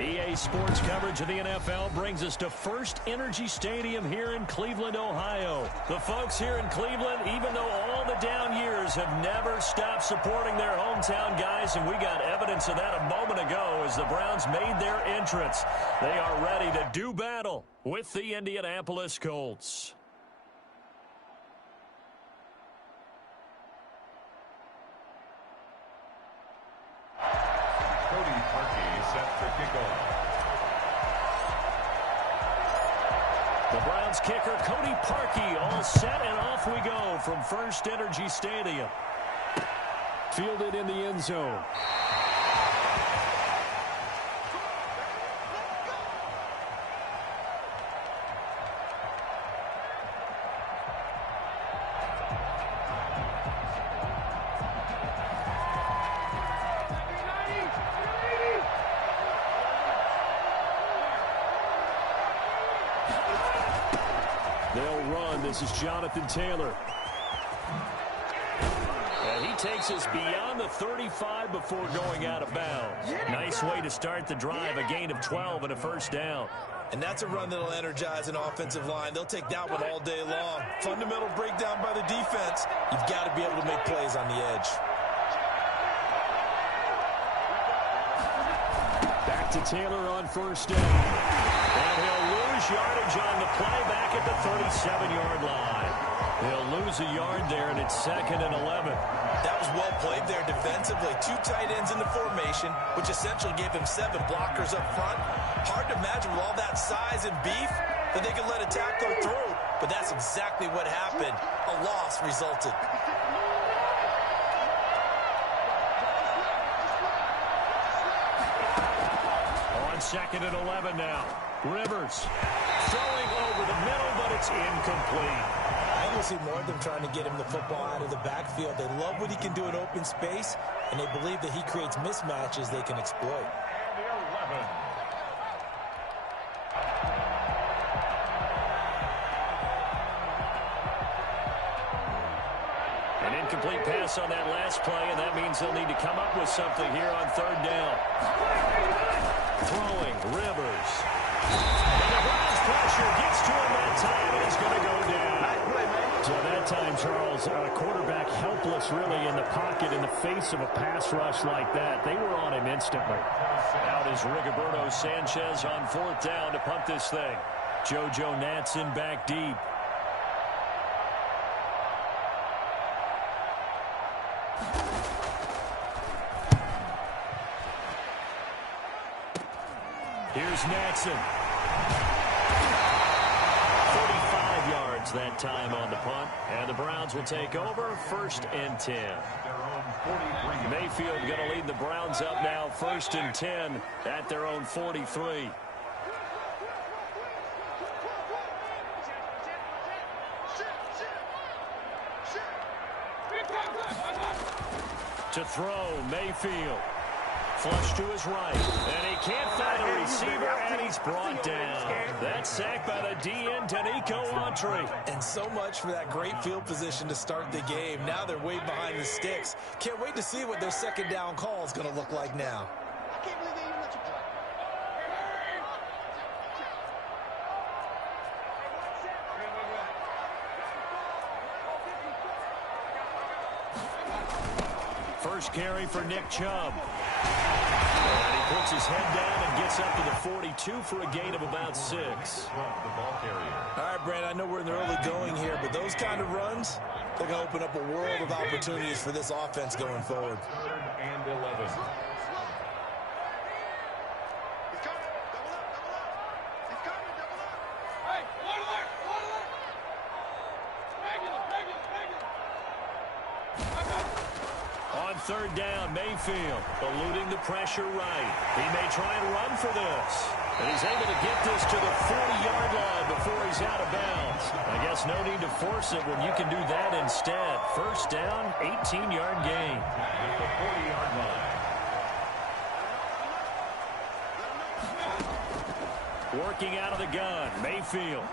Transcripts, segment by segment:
EA Sports coverage of the NFL brings us to First Energy Stadium here in Cleveland, Ohio. The folks here in Cleveland, even though all the down years, have never stopped supporting their hometown guys, and we got evidence of that a moment ago as the Browns made their entrance. They are ready to do battle with the Indianapolis Colts. The Browns kicker, Cody Parkey, all set, and off we go from First Energy Stadium. Fielded in the end zone. They'll run. This is Jonathan Taylor. And he takes us beyond the 35 before going out of bounds. Nice way to start the drive, a gain of 12 and a first down. And that's a run that'll energize an offensive line. They'll take that one all day long. Fundamental breakdown by the defense. You've got to be able to make plays on the edge. Back to Taylor on first down. And he'll lose yardage on the play back at the 37-yard line. He'll lose a yard there, and it's 2nd and 11. That was well played there defensively. 2 tight ends in the formation, which essentially gave him 7 blockers up front. Hard to imagine with all that size and beef that they could let a tackle through. But that's exactly what happened. A loss resulted. On 2nd and 11 now. Rivers throwing over the middle, but it's incomplete. I think we'll see more of them trying to get him the football out of the backfield. They love what he can do in open space, and they believe that he creates mismatches they can exploit. An incomplete pass on that last play, and that means they'll need to come up with something here on 3rd down. Throwing, Rivers. And the Browns pressure gets to him that time, and he's going to go down. So that time, Charles, quarterback helpless really in the pocket in the face of a pass rush like that. They were on him instantly. Out is Rigoberto Sanchez on 4th down to punt this thing. JoJo Natson back deep. Here's Natson. 45 yards that time on the punt. And the Browns will take over 1st and 10. Mayfield going to lead the Browns up now 1st and 10 at their own 43. To throw, Mayfield. Flush to his right, and he can't find a receiver, and he's brought down. That's sacked by the DN, Danico Autry. And so much for that great field position to start the game. Now they're way behind the sticks. Can't wait to see what their 2nd down call is going to look like now. I can't believe they even let you play. First carry for Nick Chubb. And he puts his head down and gets up to the 42 for a gain of about 6. All right, Brand, I know we're in the early going here, but those kind of runs, they're going to open up a world of opportunities for this offense going forward. 3rd and 11. On 3rd down, Mayfield eluding the pressure right. He may try and run for this. And he's able to get this to the 40-yard line before he's out of bounds. I guess no need to force it when you can do that instead. 1st down, 18-yard gain. At the 40-yard line. Working out of the gun, Mayfield.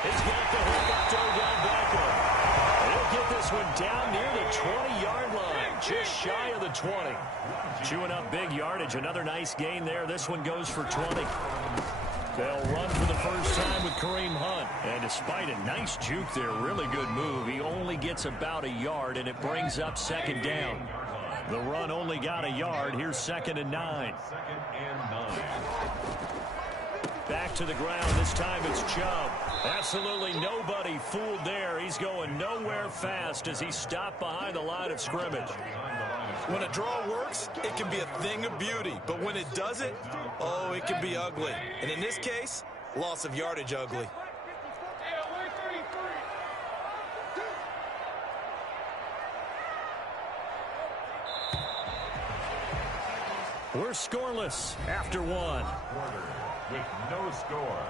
He's got the hook up to Odell Beckham. He'll get this one down near the 20-yard line. Just shy of the 20. Chewing up big yardage. Another nice gain there. This one goes for 20. They'll run for the first time with Kareem Hunt. And despite a nice juke there, really good move, he only gets about a yard, and it brings up second down. The run only got a yard. Here's 2nd and 9. Back to the ground. This time it's Chubb. Absolutely nobody fooled there. He's going nowhere fast as he stopped behind the line of scrimmage. When a draw works, it can be a thing of beauty. But when it doesn't, oh, it can be ugly. And in this case, loss of yardage ugly. We're scoreless after one. With no score.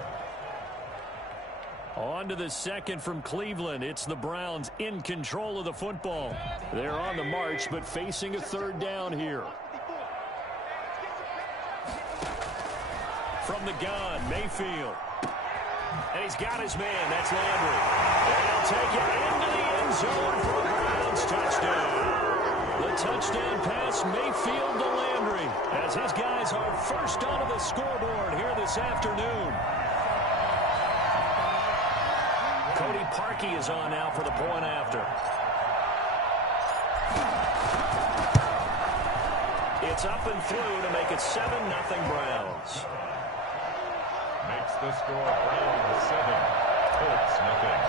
On to the second from Cleveland. It's the Browns in control of the football. They're on the march, but facing a third down here. From the gun, Mayfield. And he's got his man. That's Landry. And he'll take it into the end zone for a Browns touchdown. The touchdown pass, Mayfield to Landry, as his guys are first onto the scoreboard here this afternoon. Cody Parkey is on now for the point after. It's up and through to make it 7-0 Browns. Makes the score Browns 7, Colts nothing.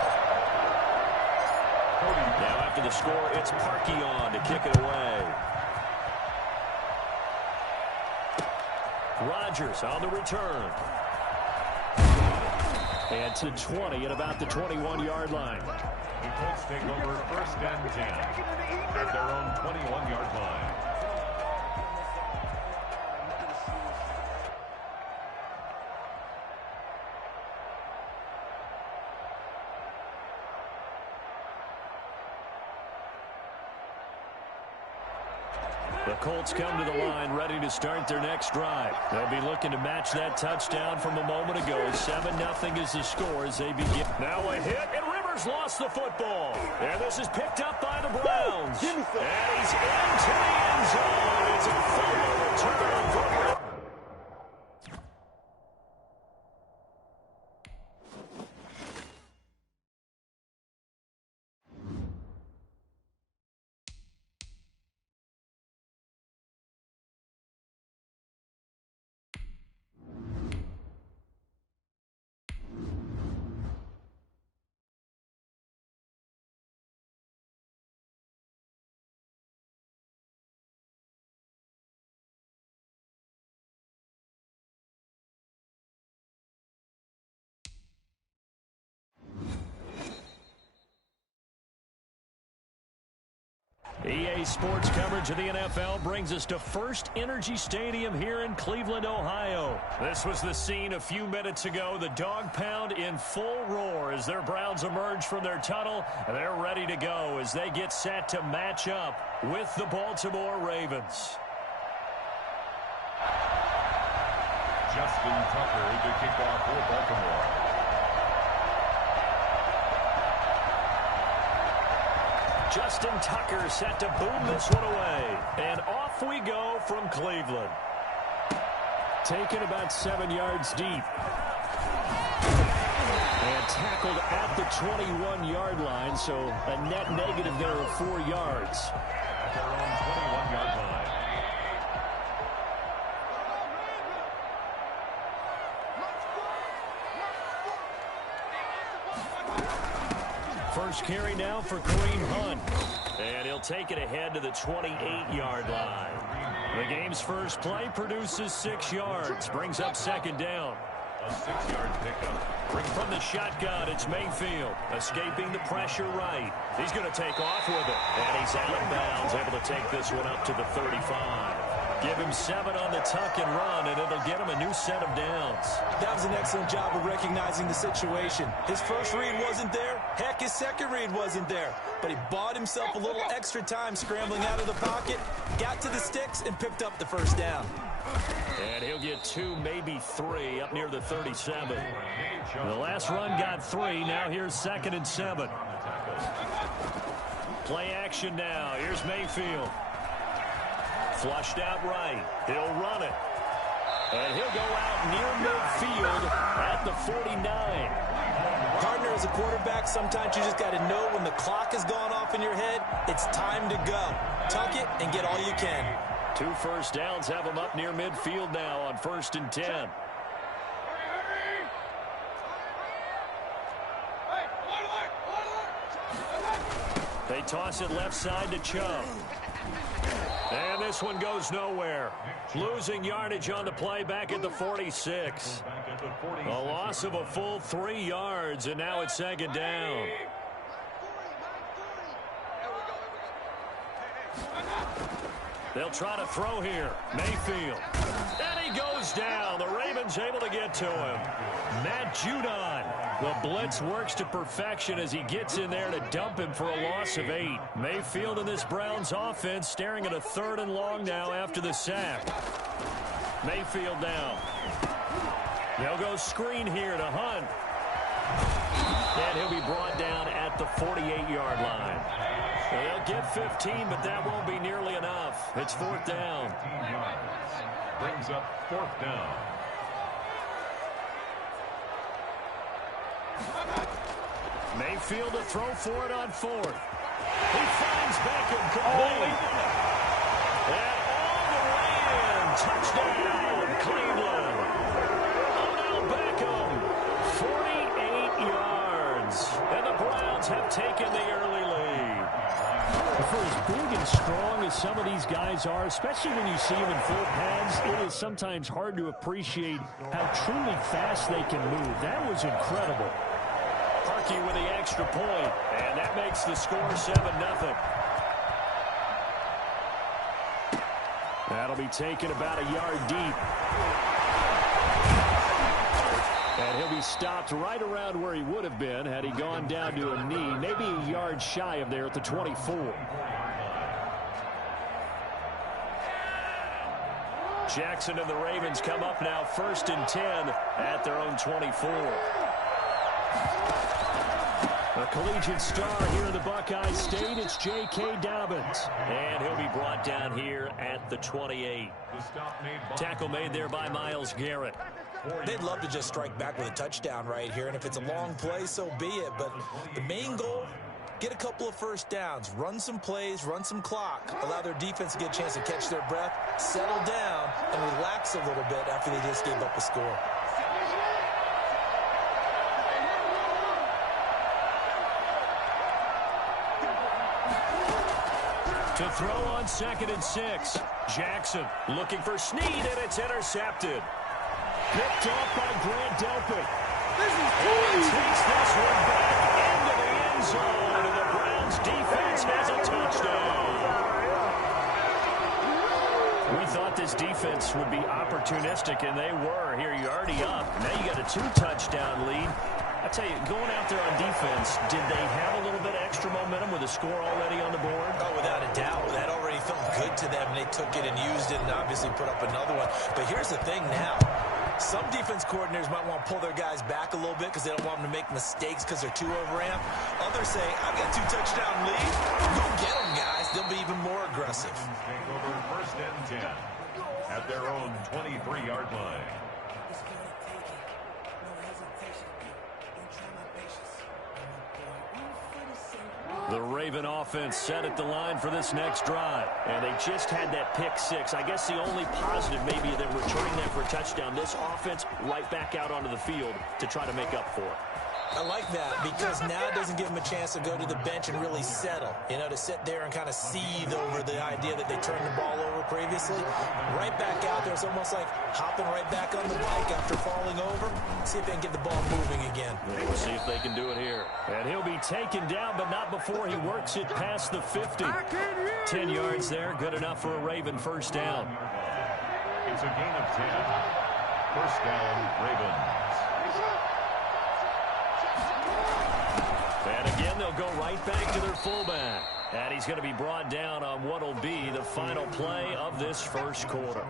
Now after the score, it's Parkey on to kick it away. Rodgers on the return. And to 20 at about the 21-yard line. The Colts take over 1st and 10 at their own 21-yard line. The Colts come to the line ready to start their next drive. They'll be looking to match that touchdown from a moment ago. 7-0 is the score as they begin. Now a hit, and Rivers lost the football. And this is picked up by the Browns. And he's into the end zone. It's a fumble return for Rivers. EA Sports coverage of the NFL brings us to First Energy Stadium here in Cleveland, Ohio. This was the scene a few minutes ago. The dog pound in full roar as their Browns emerge from their tunnel. They're ready to go as they get set to match up with the Baltimore Ravens. Justin Tucker to kick off for Baltimore. Justin Tucker set to boom this one away. And off we go from Cleveland. Taken about 7 yards deep. And tackled at the 21-yard line, so a net negative there of 4 yards. At their own 21-yard line. First carry now for Kareem Hunt. And he'll take it ahead to the 28-yard line. The game's first play produces 6 yards. Brings up second down. A 6-yard pickup. From the shotgun, it's Mayfield. Escaping the pressure right. He's going to take off with it. And he's out of bounds. Able to take this one up to the 35. Give him 7 on the tuck and run, and it'll get him a new set of downs. That was an excellent job of recognizing the situation. His first read wasn't there. Heck, his second read wasn't there. But he bought himself a little extra time scrambling out of the pocket, got to the sticks, and picked up the first down. And he'll get 2, maybe 3, up near the 37. The last run got 3. Now here's 2nd and 7. Play action now. Here's Mayfield. Flushed out right. He'll run it. And he'll go out near midfield at the 49. Partner, as a quarterback, sometimes you just got to know when the clock has gone off in your head, it's time to go. Tuck it and get all you can. 2 first downs have them up near midfield now on 1st and 10. They toss it left side to Chubb. And this one goes nowhere. Losing yardage on the play back at the 46. A loss of a full 3 yards, and now it's 2nd down. They'll try to throw here. Mayfield. And he goes down. The Ravens able to get to him. Matt Judon. The blitz works to perfection as he gets in there to dump him for a loss of 8. Mayfield in this Browns offense staring at a 3rd and long now after the sack. Mayfield down. They'll go screen here to Hunt. And he'll be brought down at the 48-yard line. They'll get 15, but that won't be nearly enough. It's 4th down. Brings up 4th down. Mayfield to throw for it on 4th. He finds Beckham complete. And all the way in. Touchdown, Cleveland. Odell Beckham, 48 yards. And the Browns have taken the early lead. For as big and strong as some of these guys are, especially when you see them in full pads, it is sometimes hard to appreciate how truly fast they can move. That was incredible. Parkey with the extra point, and that makes the score 7-0. That'll be taken about a yard deep. And he'll be stopped right around where he would have been had he gone down to a knee, maybe a yard shy of there at the 24. Jackson and the Ravens come up now 1st and 10 at their own 24. A collegiate star here in the Buckeye State, it's J.K. Dobbins. And he'll be brought down here at the 28. Tackle made there by Myles Garrett. They'd love to just strike back with a touchdown right here, and if it's a long play, so be it. But the main goal, get a couple of first downs, run some plays, run some clock, allow their defense to get a chance to catch their breath, settle down, and relax a little bit after they just gave up a score. To throw on 2nd and 6. Jackson looking for Snead, and it's intercepted. Picked off by Grant Delpit. And takes this one back into the end zone, and the Browns defense has a touchdown. We thought this defense would be opportunistic, and they were. Here, you're already up. Now you got a 2-touchdown lead. I tell you, going out there on defense, did they have a little bit of extra momentum with a score already on the board? Oh, without a doubt. That already felt good to them, and they took it and used it and obviously put up another one. But here's the thing now. Some defense coordinators might want to pull their guys back a little bit because they don't want them to make mistakes because they're too overamped. Others say, I've got a 2-touchdown lead. Go get them, guys. They'll be even more aggressive. Take over 1st and 10 at their own 23-yard line. The Raven offense set at the line for this next drive. And they just had that pick 6. I guess the only positive maybe them returning that for a touchdown. This offense right back out onto the field to try to make up for it. I like that because now it doesn't give them a chance to go to the bench and really settle, to sit there and kind of seethe over the idea that they turned the ball over previously. Right back out there, it's almost like hopping right back on the bike after falling over. See if they can get the ball moving again. We'll see if they can do it here. And he'll be taken down, but not before he works it past the 50. 10 yards there, good enough for a Raven first down. It's a gain of 10. First down, Ravens. And again, they'll go right back to their fullback. And he's going to be brought down on what will be the final play of this first quarter.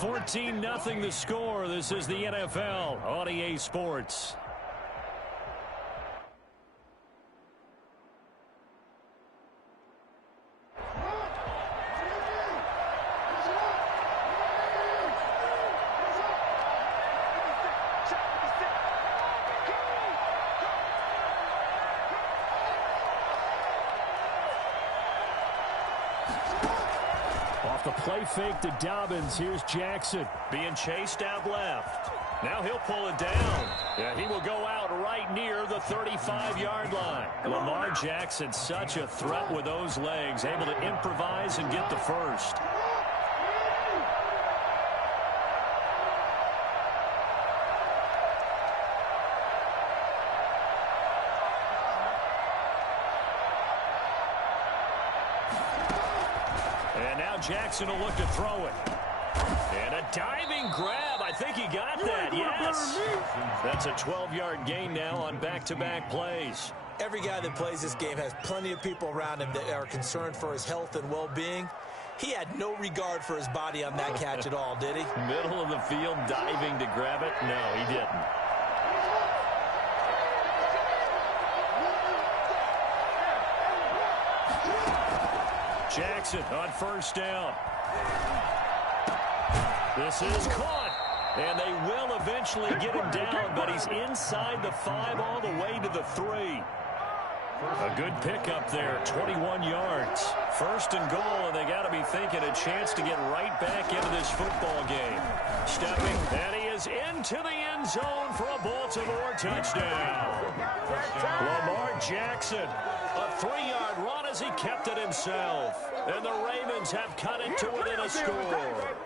14-0 the score. This is the NFL on EA Sports. the play fake to Dobbins. Here's Jackson being chased out left. Now he'll pull it down. Yeah, he will go out right near the 35-yard line. Lamar Jackson, such a threat with those legs, able to improvise and get the first. And now Jackson will look to throw it. And a diving grab. I think he got that. Yes. That's a 12-yard gain now on back-to-back plays. Every guy that plays this game has plenty of people around him that are concerned for his health and well-being. He had no regard for his body on that catch at all, did he? Middle of the field, diving to grab it. No, he didn't. Jackson on first down. This is caught. And they will eventually get him down, but he's inside the 5 all the way to the 3. A good pickup there, 21 yards. First and goal, and they got to be thinking a chance to get right back into this football game. Stepping, and he is into the end zone for a Baltimore touchdown. Lamar Jackson, a 3-yard run as he kept it himself. And the Ravens have cut it to within a score.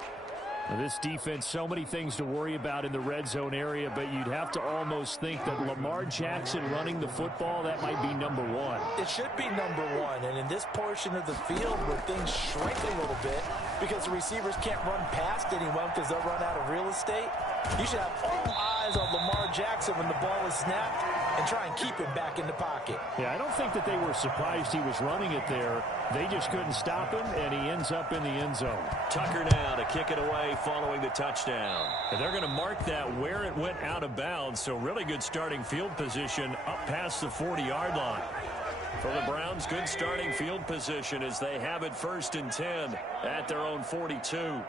This defense, so many things to worry about in the red zone area, but you'd have to almost think that Lamar Jackson running the football, that might be number one. It should be number one, and in this portion of the field where things shrink a little bit because the receivers can't run past anyone because they'll run out of real estate, you should have all eyes on Lamar Jackson when the ball is snapped and try and keep him back in the pocket. Yeah, I don't think that they were surprised he was running it there. They just couldn't stop him, and he ends up in the end zone. Tucker now to kick it away following the touchdown. And they're going to mark that where it went out of bounds, so really good starting field position up past the 40-yard line. For the Browns, good starting field position as they have it 1st and 10 at their own 42.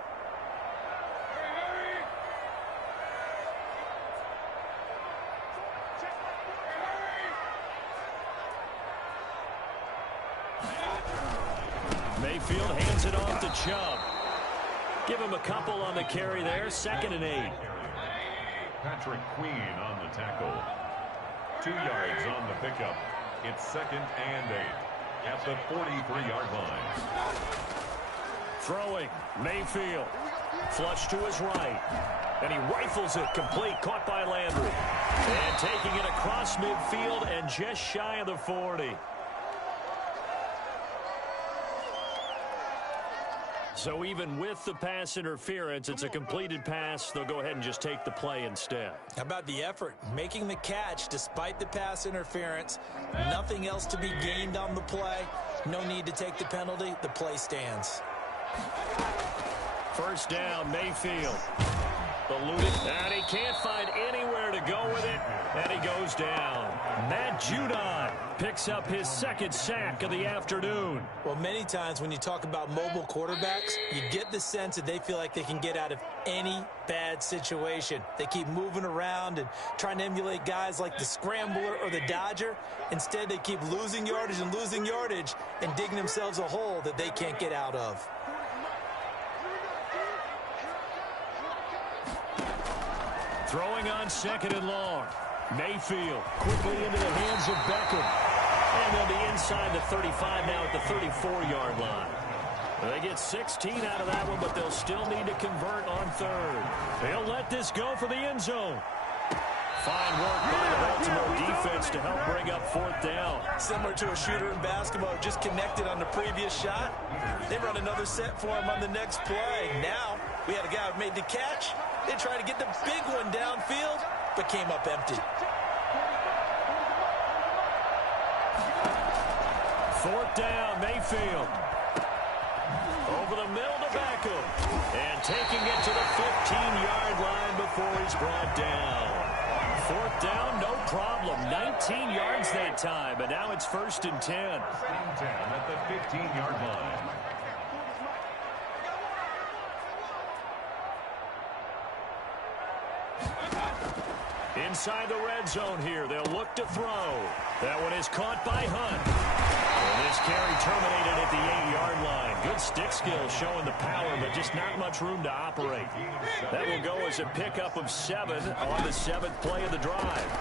Mayfield hands it off to Chubb. Give him a couple on the carry there. 2nd and 8. Patrick Queen on the tackle. 2 yards on the pickup. It's 2nd and 8 at the 43-yard line. Throwing. Mayfield. Flush to his right. And he rifles it complete. Caught by Landry. And taking it across midfield and just shy of the 40. So even with the pass interference, it's a completed pass. They'll go ahead and just take the play instead. How about the effort? Making the catch despite the pass interference. Nothing else to be gained on the play. No need to take the penalty. The play stands. First down, Mayfield. Eluded, and he can't find anywhere to go with it, and he goes down. Matt Judon picks up his 2nd sack of the afternoon. Well, many times when you talk about mobile quarterbacks, you get the sense that they feel like they can get out of any bad situation. They keep moving around and trying to emulate guys like the Scrambler or the Dodger. Instead, they keep losing yardage and digging themselves a hole that they can't get out of. Throwing on 2nd and long. Mayfield quickly into the hands of Beckham. And they'll be inside the 35 now at the 34-yard line. They get 16 out of that one, but they'll still need to convert on 3rd. They'll let this go for the end zone. Fine work by the Baltimore defense to help bring up 4th down. Similar to a shooter in basketball, just connected on the previous shot. They run another set for him on the next play. Now, we had a guy who made the catch. They tried to get the big one downfield, but came up empty. 4th down, Mayfield. Over the middle to Beckham. And taking it to the 15-yard line before he's brought down. 4th down, no problem. 19 yards that time, but now it's 1st and 10. 1st and 10 at the 15-yard line. Inside the red zone here, they'll look to throw. That one is caught by Hunt. And this carry terminated at the 8-yard line. Good stick skill showing the power, but just not much room to operate. That will go as a pickup of 7 on the 7th play of the drive.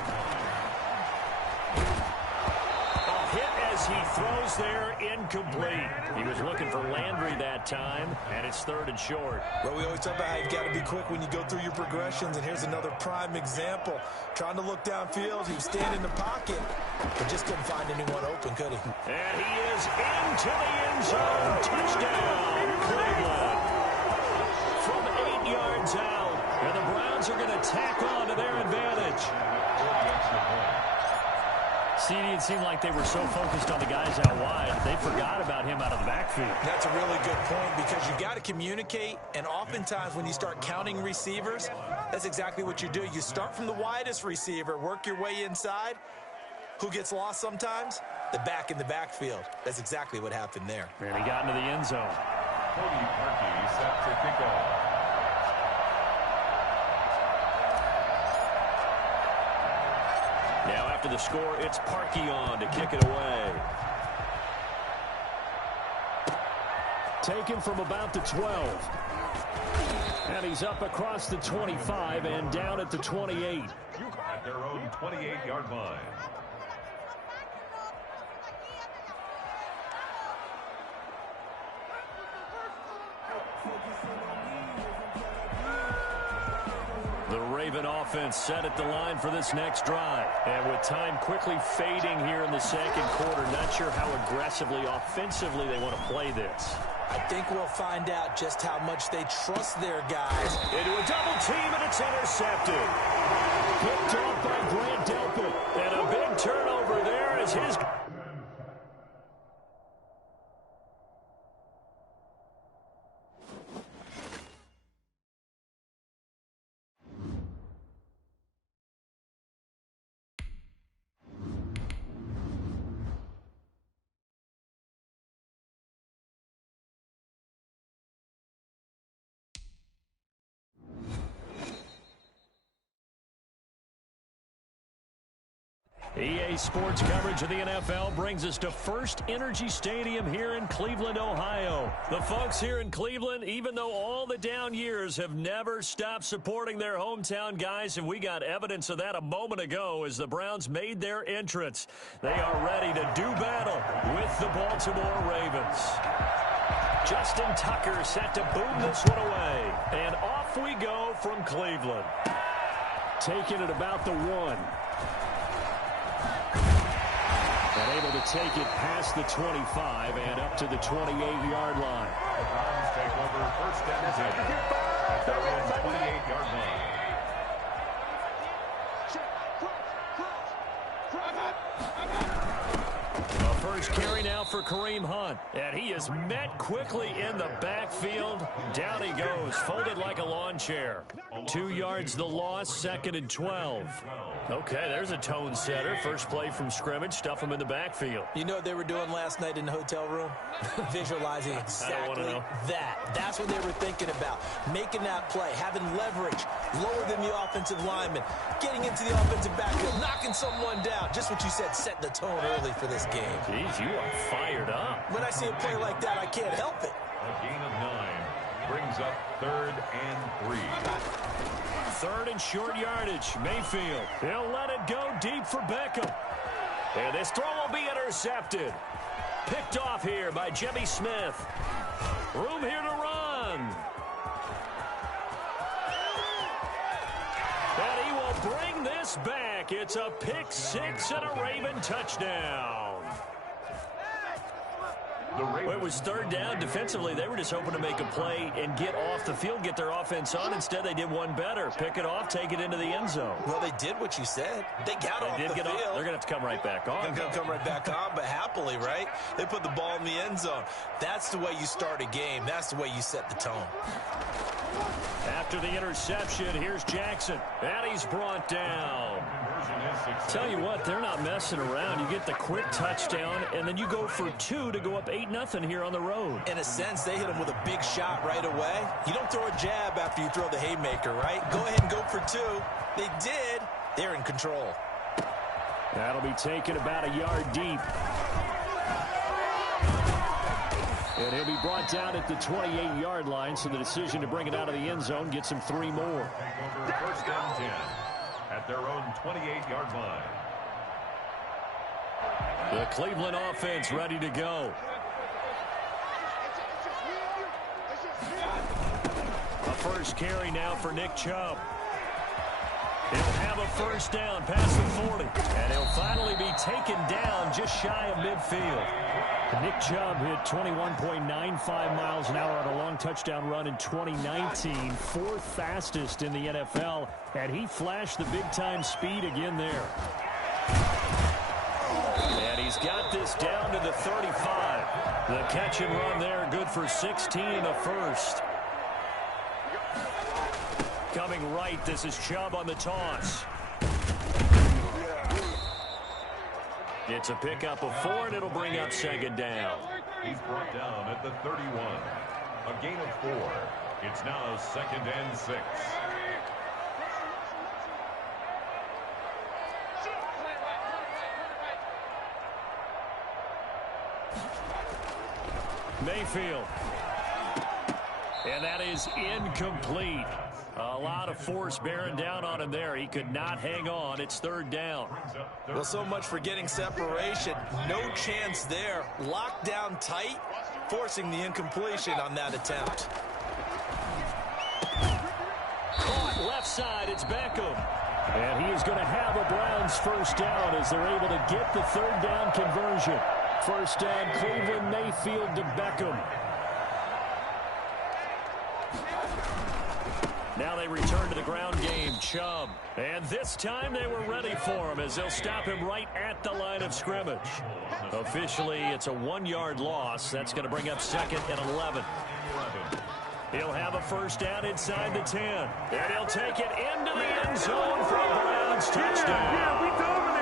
As he throws there, incomplete. He was looking for Landry that time, and it's 3rd and short. Well, we always talk about how you've got to be quick when you go through your progressions, and here's another prime example. Trying to look downfield, he was standing in the pocket, but just couldn't find anyone open, could he? And he is into the end zone. Touchdown, Cleveland. From 8 yards out, and the Browns are going to tack on to their advantage. See, it seemed like they were so focused on the guys out wide, they forgot about him out of the backfield. That's a really good point because you got to communicate, and oftentimes when you start counting receivers, that's exactly what you do. You start from the widest receiver, work your way inside. Who gets lost sometimes? The back in the backfield. That's exactly what happened there. And he got into the end zone. Cody Parkey set to kick off. Now after the score, it's Parkey on to kick it away. Taken from about the 12. And he's up across the 25 and down at the 28. At their own 28-yard line. The Raven offense set at the line for this next drive. And with time quickly fading here in the second quarter, not sure how aggressively, offensively they want to play this. I think we'll find out just how much they trust their guys. Into a double team, and it's intercepted. Picked off by Grant Delpit. And a big turnover there as his... EA Sports coverage of the NFL brings us to First Energy Stadium here in Cleveland, Ohio. The folks here in Cleveland, even though all the down years, have never stopped supporting their hometown guys, and we got evidence of that a moment ago as the Browns made their entrance. They are ready to do battle with the Baltimore Ravens. Justin Tucker set to boom this one away, and off we go from Cleveland. Taking it about the 1. And able to take it past the 25 and up to the 28-yard line. The Browns take over first and 10 at their own 28-yard line. A first carry now for Kareem Hunt. And he is met quickly in the backfield. Down he goes, folded like a lawn chair. 2 yards the loss, 2nd and 12. Okay, there's a tone setter. First play from scrimmage, stuff him in the backfield. You know what they were doing last night in the hotel room? Visualizing exactly that. That's what they were thinking about. Making that play, having leverage, lower than the offensive lineman, getting into the offensive backfield, knocking someone down. Just what you said, set the tone early for this game. Jeez, you are fired up. When I see a play like that, I can't help it. A gain of 9 brings up 3rd and 3. 3rd and short yardage. Mayfield. He'll let it go deep for Beckham. And this throw will be intercepted. Picked off here by Jimmy Smith. Room here to run. And he will bring this back. It's a pick 6 and a Raven touchdown. It was 3rd down. Defensively, they were just hoping to make a play and get off the field, get their offense on. Instead, they did one better. Pick it off, take it into the end zone. Well, they did what you said. They got off the field. They're going to have to come right back on. They're going to come right back on, but happily, right? They put the ball in the end zone. That's the way you start a game. That's the way you set the tone. After the interception, here's Jackson. And he's brought down. Tell you what, they're not messing around. You get the quick touchdown, and then you go for 2 to go up 8-0 here on the road. In a sense, they hit him with a big shot right away. You don't throw a jab after you throw the haymaker, right? Go ahead and go for 2. They did. They're in control. That'll be taken about a yard deep. And he'll be brought down at the 28-yard line, so the decision to bring it out of the end zone gets him 3 more. First and 10 at their own 28-yard line. The Cleveland offense ready to go. A first carry now for Nick Chubb. He'll have a first down past the 40. And he'll finally be taken down just shy of midfield. Nick Chubb hit 21.95 miles an hour on a long touchdown run in 2019. 4th fastest in the NFL. And he flashed the big-time speed again there. And he's got this down to the 35. The catch and run there, good for 16 in the first. Coming right, this is Chubb on the toss. It's a pickup of 4, and it'll bring up second down. He's brought down at the 31. A gain of 4. It's now 2nd and 6. Mayfield. And that is incomplete. A lot of force bearing down on him there. He could not hang on. It's 3rd down. Well, so much for getting separation. No chance there. Locked down tight, forcing the incompletion on that attempt. Caught left side. It's Beckham. And he is going to have a Browns first down as they're able to get the 3rd down conversion. First down, Cleveland. Mayfield to Beckham. Now they return to the ground game. Chubb. And this time they were ready for him as they'll stop him right at the line of scrimmage. Officially, it's a 1-yard loss. That's going to bring up 2nd and 11. He'll have a first down inside the 10. And he'll take it into the end zone for a Browns touchdown.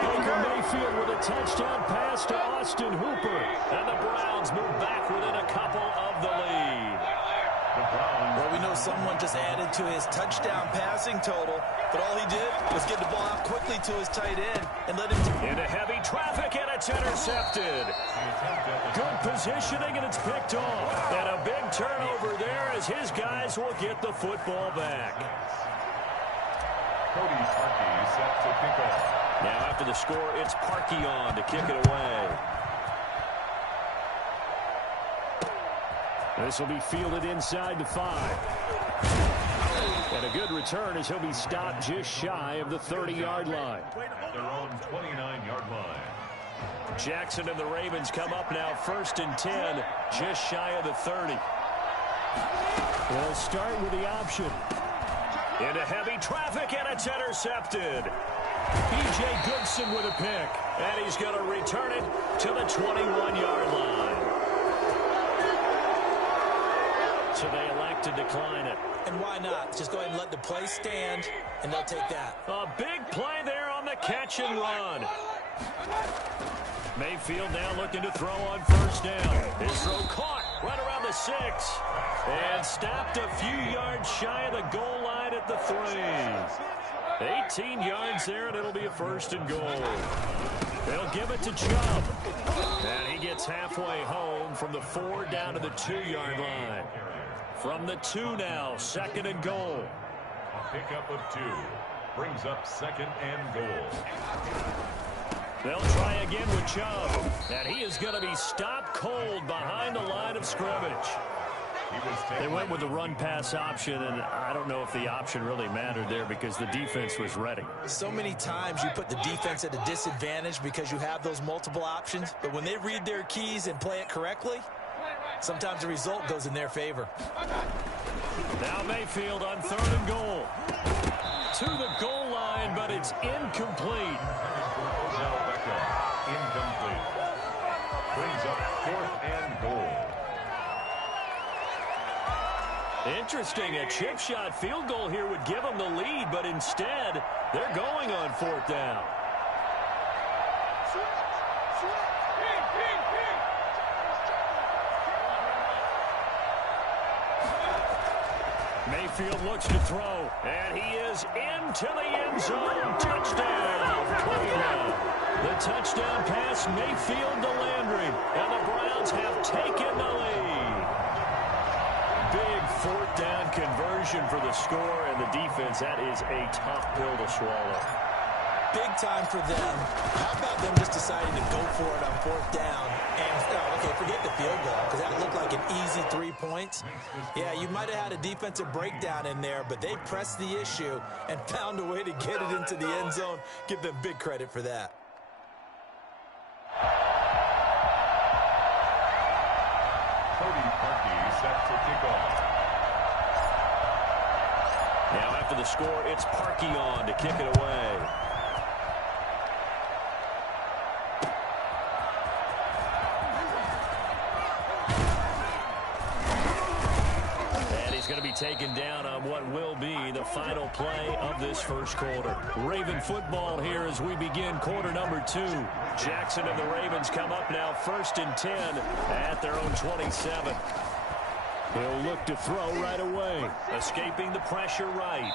Baker Mayfield with a touchdown pass to Austin Hooper. And the Browns move back within a couple of the lead. Well, we know someone just added to his touchdown passing total, but all he did was get the ball out quickly to his tight end and let him... Into heavy traffic, and it's intercepted. Good positioning, and it's picked off. And a big turnover there as his guys will get the football back. Cody Parkey set to kick off. Now after the score, it's Parkey on to kick it away. This will be fielded inside the 5. And a good return as he'll be stopped just shy of the 30-yard line. At their own 29-yard line. Jackson and the Ravens come up now 1st and 10, just shy of the 30. They'll start with the option. Into heavy traffic, and it's intercepted. B.J. Goodson with a pick, and he's going to return it to the 21-yard line. So they elect to decline it. And why not? Just go ahead and let the play stand, and they'll take that. A big play there on the catch and run. Mayfield now looking to throw on first down. His throw caught right around the 6. And stopped a few yards shy of the goal line at the 3. 18 yards there, and it'll be a 1st and goal. They'll give it to Chubb. And he gets halfway home from the 4 down to the 2-yard line. From the 2 now, 2nd and goal. A pickup of 2 brings up 2nd and goal. They'll try again with Chubb. And he is going to be stopped cold behind the line of scrimmage. They went with the run-pass option, and I don't know if the option really mattered there because the defense was ready. So many times you put the defense at a disadvantage because you have those multiple options, but when they read their keys and play it correctly, sometimes the result goes in their favor. Now Mayfield on 3rd and goal. To the goal line, but it's incomplete. Incomplete. Brings up 4th and goal. Interesting, a chip shot field goal here would give them the lead, but instead, they're going on 4th down. Mayfield looks to throw, and he is into the end zone. Touchdown, Cleveland. The touchdown pass, Mayfield to Landry, and the Browns have taken the lead. for the score, and the defense, that is a tough pill to swallow. Big time for them. How about them just deciding to go for it on 4th down? And, okay, forget the field goal, because that looked like an easy 3 points. Yeah, you might have had a defensive breakdown in there, but they pressed the issue and found a way to get it into the end zone. Give them big credit for that. Cody Parkey set to kick off. Now after the score, it's Parkey on to kick it away. Going to be taken down on what will be the final play of this first quarter. Raven football here as we begin quarter number 2. Jackson and the Ravens come up now 1st and 10 at their own 27. He'll look to throw right away. Escaping the pressure right.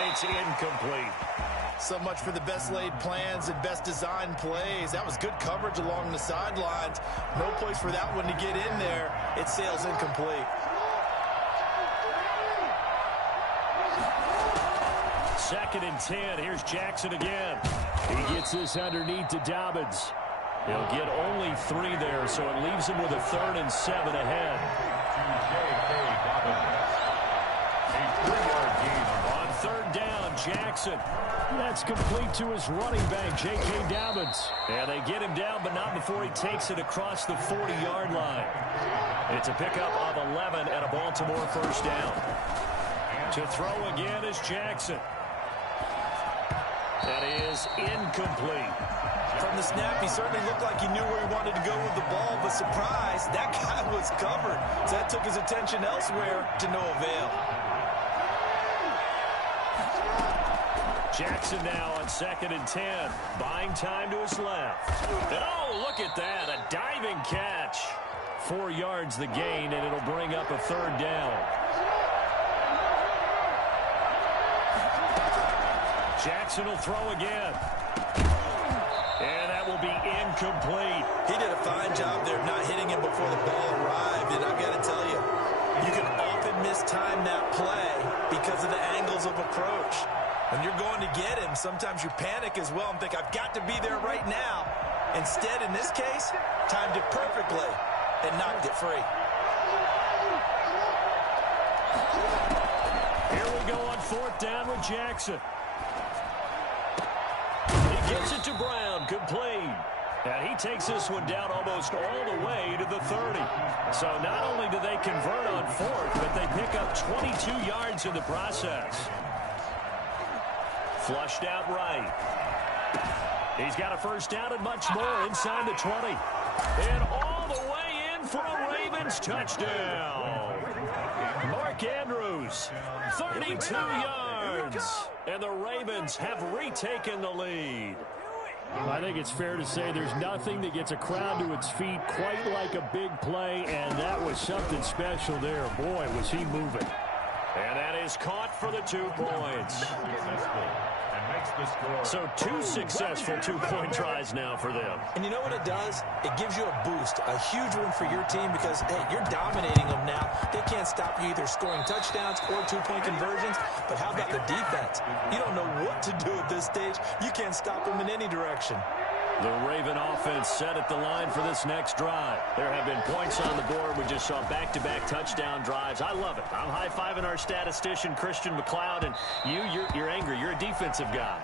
And it's incomplete. So much for the best laid plans and best designed plays. That was good coverage along the sidelines. No place for that one to get in there. It sails incomplete. 2nd and 10. Here's Jackson again. He gets this underneath to Dobbins. He'll get only 3 there, so it leaves him with a 3rd and 7 ahead. A 3-yard gain. On 3rd down, Jackson. That's complete to his running back, J.K. Dobbins. And they get him down, but not before he takes it across the 40-yard line. It's a pickup of 11 and a Baltimore 1st down. To throw again is Jackson. That is incomplete. From the snap, he certainly looked like he knew where he wanted to go with the ball, but surprise, that guy was covered. So that took his attention elsewhere to no avail. Jackson now on 2nd and 10. Buying time to his left. And oh, look at that. A diving catch. 4 yards the gain, and it'll bring up a 3rd down. Jackson will throw again. And that will be incomplete. He did a fine job there not hitting him before the ball arrived. And I've got to tell you, you can often mistime that play because of the angles of approach. When you're going to get him, sometimes you panic as well and think, I've got to be there right now. Instead, in this case, timed it perfectly and knocked it free. Here we go on 4th down with Jackson. Gives it to Brown, complete. And he takes this one down almost all the way to the 30. So not only do they convert on 4th, but they pick up 22 yards in the process. Flushed out right. He's got a 1st down and much more inside the 20. And all the way in for a Ravens touchdown. Mark Andrews, 32 yards. And the Ravens have retaken the lead. I think it's fair to say there's nothing that gets a crowd to its feet quite like a big play, and that was something special there. Boy, was he moving. And that is caught for the 2 points. So 2 successful 2-point tries now for them. And you know what it does? It gives you a boost, a huge one for your team because, hey, you're dominating them now. They can't stop you either scoring touchdowns or 2-point conversions. But how about the defense? You don't know what to do at this stage. You can't stop them in any direction. The Raven offense set at the line for this next drive. There have been points on the board. We just saw back-to-back touchdown drives. I love it. I'm high-fiving our statistician, Christian McLeod, and you're angry. You're a defensive guy.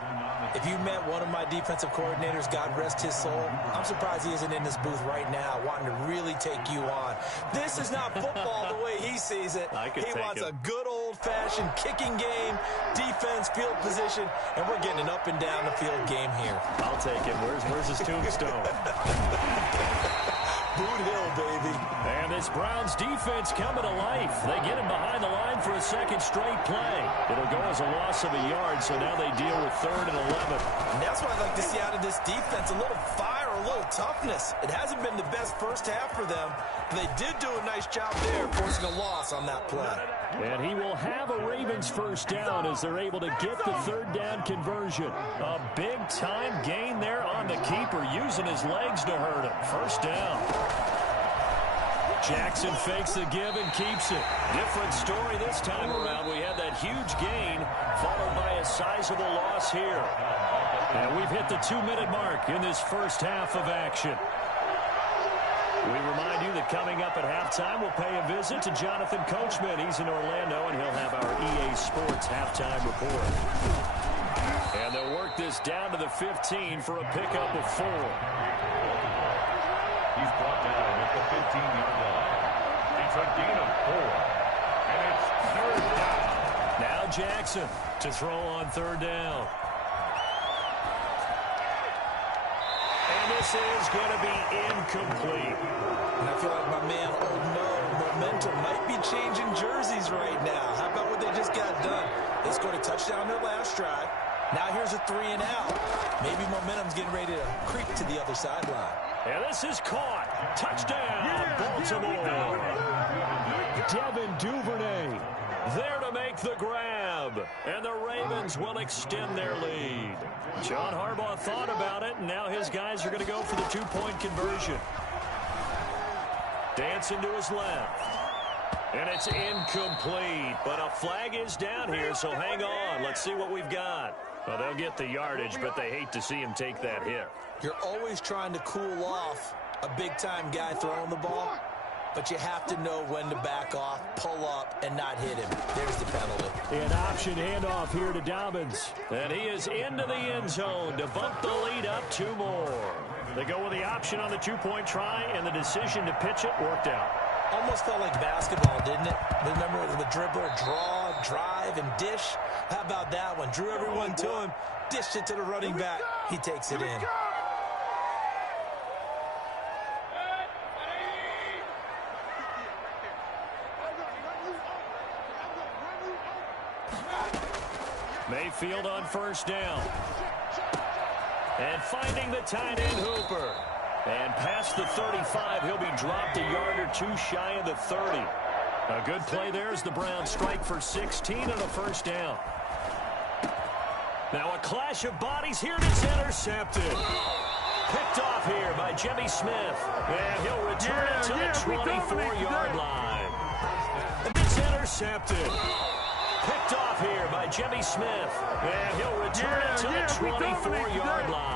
If you met one of my defensive coordinators, God rest his soul, I'm surprised he isn't in this booth right now wanting to really take you on. This is not football the way he sees it. He wants a good old-fashioned kicking game, defense, field position, and we're getting an up-and-down the field game here. I'll take it. Where's his tombstone? Boot Hill, baby. And this Browns defense coming to life. They get him behind the line for a 2nd straight play. It'll go as a loss of a yard, so now they deal with 3rd and 11. And that's what I'd like to see out of this defense, a little fire, a little toughness. It hasn't been the best first half for them. They did do a nice job there, forcing a loss on that play. And he will have a Ravens 1st down as they're able to get the 3rd down conversion. A big-time gain there on the keeper, using his legs to hurt him. 1st down. Jackson fakes the give and keeps it. Different story this time around. We had that huge gain followed by a sizable loss here. And we've hit the 2-minute mark in this first half of action. We remind you that coming up at halftime, we'll pay a visit to Jonathan Coachman. He's in Orlando, and he'll have our EA Sports halftime report. And they'll work this down to the 15 for a pickup of 4. He's brought down at the 15-yard line. It's a gain of 4. And it's 3rd down. Now Jackson to throw on 3rd down. And this is going to be incomplete. And I feel like my man, momentum might be changing jerseys right now. How about what they just got done? They scored a touchdown their last drive. Now here's a 3-and-out. Maybe momentum's getting ready to creep to the other sideline. And this is caught. Touchdown, Baltimore. Devin Duvernay there to make the grab. And the Ravens will extend their lead. John Harbaugh thought about it, and now his guys are going to go for the 2-point conversion. Dancing to his left. And it's incomplete, but a flag is down here, so hang on. Let's see what we've got. Well, they'll get the yardage, but they hate to see him take that hit. You're always trying to cool off a big-time guy throwing the ball, but you have to know when to back off, pull up, and not hit him. There's the penalty. An option handoff here to Dobbins. And he is into the end zone to bump the lead up 2 more. They go with the option on the 2-point try, and the decision to pitch it worked out. Almost felt like basketball, didn't it? Remember the dribbler, draw, drive, and dish? How about that one? Drew everyone to him, dished it to the running back. He takes it in. Mayfield on 1st down. And finding the tight end Hooper. And past the 35, he'll be dropped a yard or 2 shy of the 30. A good play there as the Browns strike for 16 and a 1st down. Now a clash of bodies here, and it's intercepted. Picked off here by Jimmy Smith. And he'll return it to the 24-yard line. And it's intercepted. Picked off here by Jimmy Smith. And he'll return it to the 24-yard line.